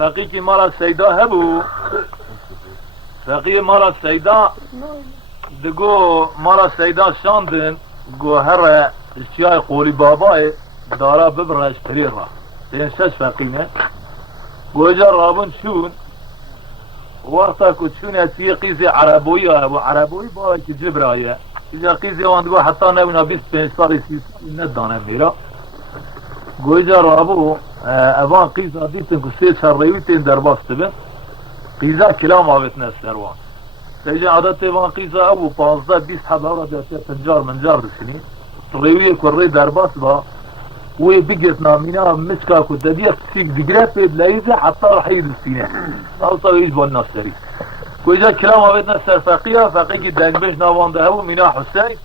فقيه مالا سيدا هبو فقيه مالا سيدا دقو مالا سيدا شاندن قو هر اشياء قولي باباي دارا ببرش فريرا تين شش فقينه قو اجا رابن شون وقتا كنت شون هسيه قيزي عربوية وعربوي باوي كجبرايا اجا قيزي واندقو حتى نبنا 25 سالي ندانا ميرا قو اجا رابو اوان قیزا دیتن که سه چرریوی تین در باست بین قیزا کلام آویت نسر وان سیجا عادت اوان قیزا او 15-20 حبه را بیاتی پنجار منجار رسینی ریوی کره در باست با وی بگیت نامینا مسکا که دبیه سیگ دیگره پید لایزه حتی رحید السینه نالتا ویج بان ناستری که ایجا کلام آویت نسر فقیه که دنبش نوانده هو مینا حسین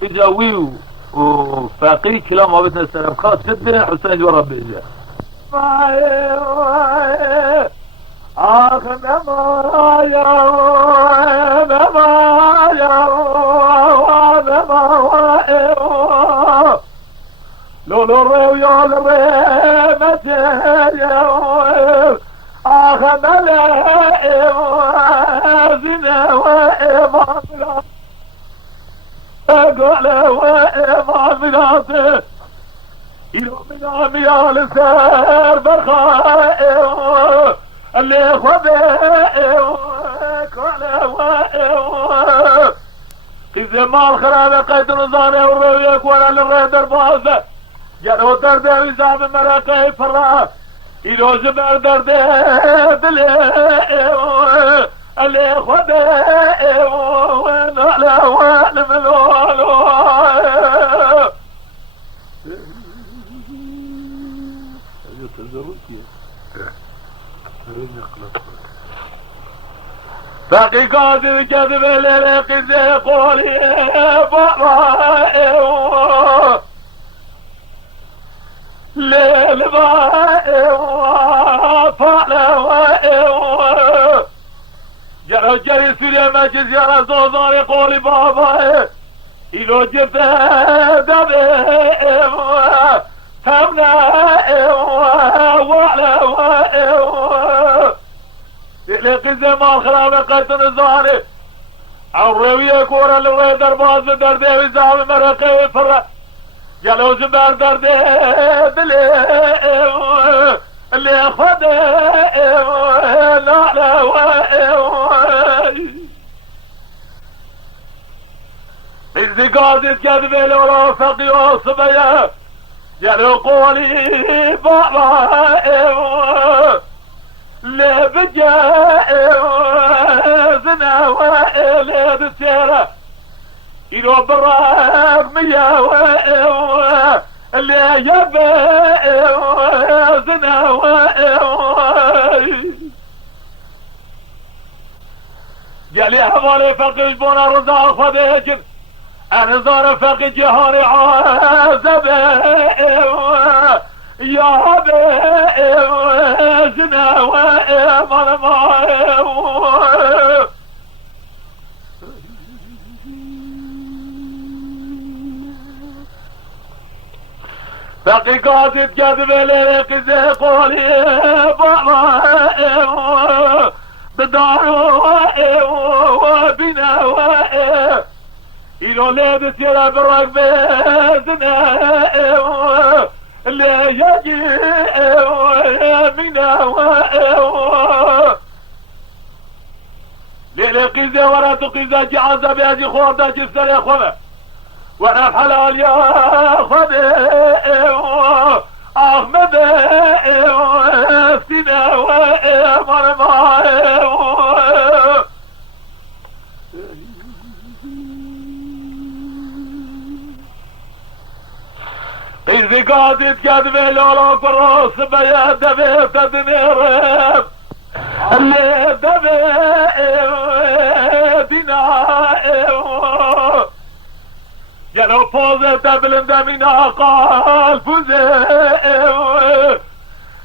ایجا ویو و فقیه کلام آویت نسر امکات شد بین حسین جو رب ایجا آخ نمایا لولو ريو متيا آخ ملائم زنا وإمام أقول وإمام إلو من عميال سير برخائم اللي خبئم كل إذا ما الخرابة قيد نظاني ورويك ولا للريدر بازة جانو درده وزام مراقي فرا إلو زبر درده دليم اللي خبئم ونعلى وعلم الولو فقي قادر كذب للقي زي قولي بابا ليل فعلا جرى جري سوريا مجلس يرى زوزاني قولي بابا إلو جبت دبي همنا وعلا لقي زمان خلال قيت نزاني عروية كورا لغي درباز دردي وزام مرقي فرا جلو زبار دردي بلي اللي خدي لا لا إذا قادت كذبي لولا فقي وصبيا جلو قولي بابا اللي بجاء زنا وإلي بسيرة إلو براق ميا اللي يبقى زنا قالي حوالي فقي جبونا رزاق فديجن أنا زار فقي جهاني عازبه يا حبيب زنا وإيمان معي فقي قادت كذب ليك زي قولي بابا بدار وبنا إلو ليبس يلا بالرقبة زنا اللي يجي منا ليلة قيزة ولا تقيزة جعازة بيجي خوضة جسر يا خوضة وانا بحلال يا خوضة احمد سينا وإيمان معي إذا قادت كذب لولا براس بيا دبي تدنيرب اللي دبي بنائم جلو فوزي تبلن دمينا قال فوزي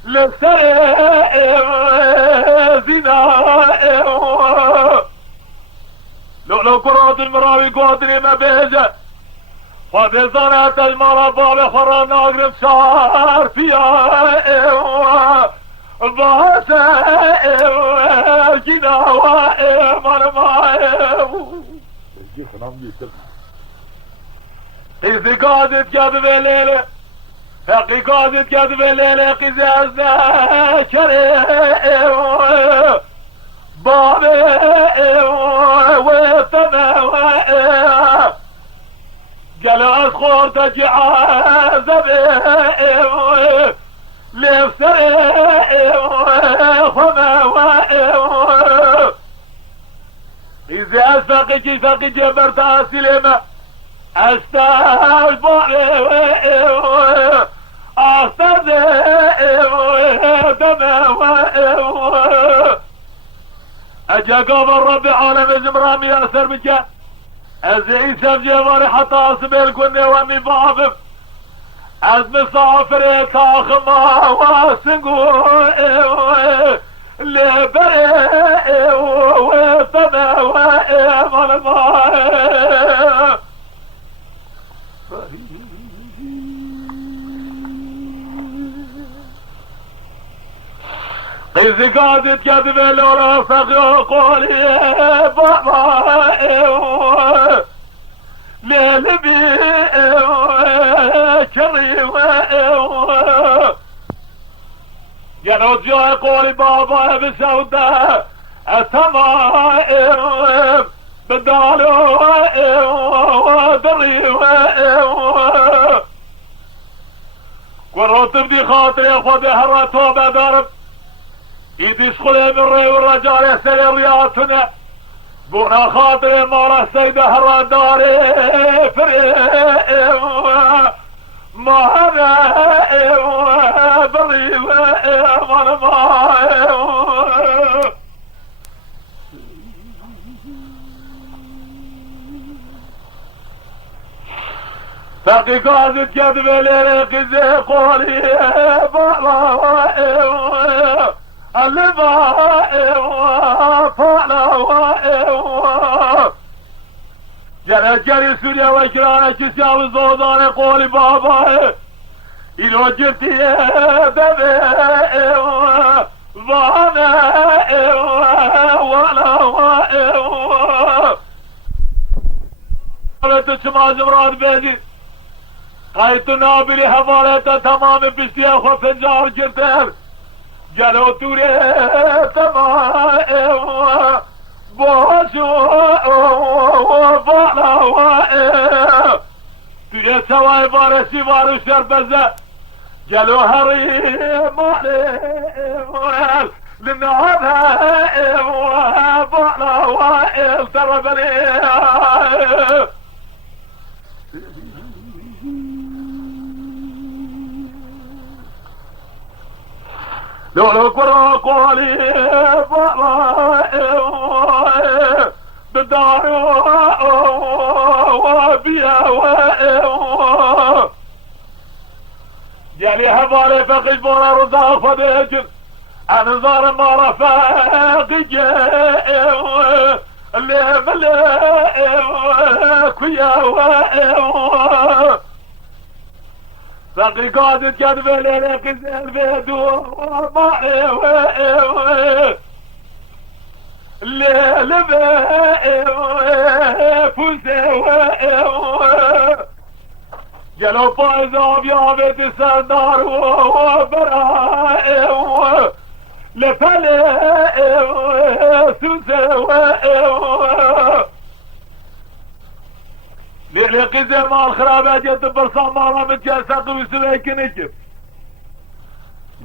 لسائم زنائم لولو كرات المراوي قادري ما بيجا وبزنات المرضى بخرى ناقرب شعر فيها باسه جناوه مرمائه قيزي قادت قد بليلة حقي قادت قد بليلة قيزي عزنا كريم بابي وطمع قال خورتك عازبي لفسري خما إذا أسفقك فقي جبرت أسلمة أستغفر أجا قبر ربي عالم زمرامي ياسر بك أزعي سبجي حتى أصبر الكوني وامي بابم از مسافر تاخما واسنگو لبره وطمع ومرمى قيزي قادت كذب لولا فقر قولي بابا ليلبي كريم قالوا جاي قولي بابا بسودة التمائم بدالو دري قررت بدي خاطري خذ هرته بدرب يدي شغله من ري والرجال يسال رياضتنا بونا خاطري مارا سيدة هرا داري فريم ما هذا بري فقي قادت كذب ليلة قزي قولي بابا اللبا فالا جرى جري سوريا وكرانا كسيا وزودان قولي بابا إلو جبتي دبي وانا ولا تسمع زمران بيجي قايت نابلي حوالته تمام بسيا خفنجار جرتر جلو توري تمام بوشو وبالا توري سواي بارسي بارو شربزة جلو هري مالي لنهارها وبالا وائل تربني لولو قرا قولي بابا بالدار وبيا يعني هبالي فقي بورا رزاق فديجن انظار ما رفاقي اللي ملك ويا فقي قادت كذب ليلة قزل بيدو ومعي الليل بفوزي جلو فايزة بيابت السردار وبرائي لفلي سوزي لقزي مال خرابة جت برصام مالا متجسق ويسوي كنكب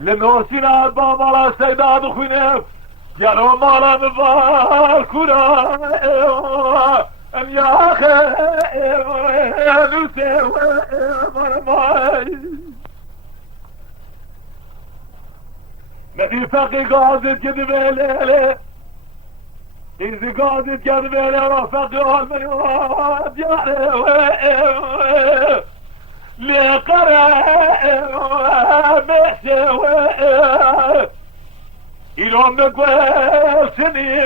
لنوسينا با مالا سيداد خوينف جلو مالا مبال كورا ام يا اخي نسي مرماي مدي فقي قاعدت كذب الليلة إذا قادت كذب لي رفقي والميوات يعني لقرأ مشي إلو مقوى سني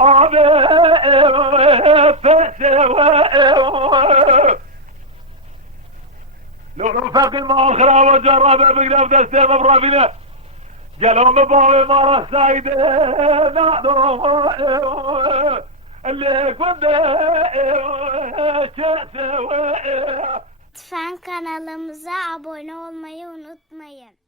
أنا فشي لو فقي ما اخرى وجرب بقلب دستي مبرافينه قالوا مباوي مرة سايدة نادو اللي كنت Lütfen kanalımıza abone olmayı unutmayın.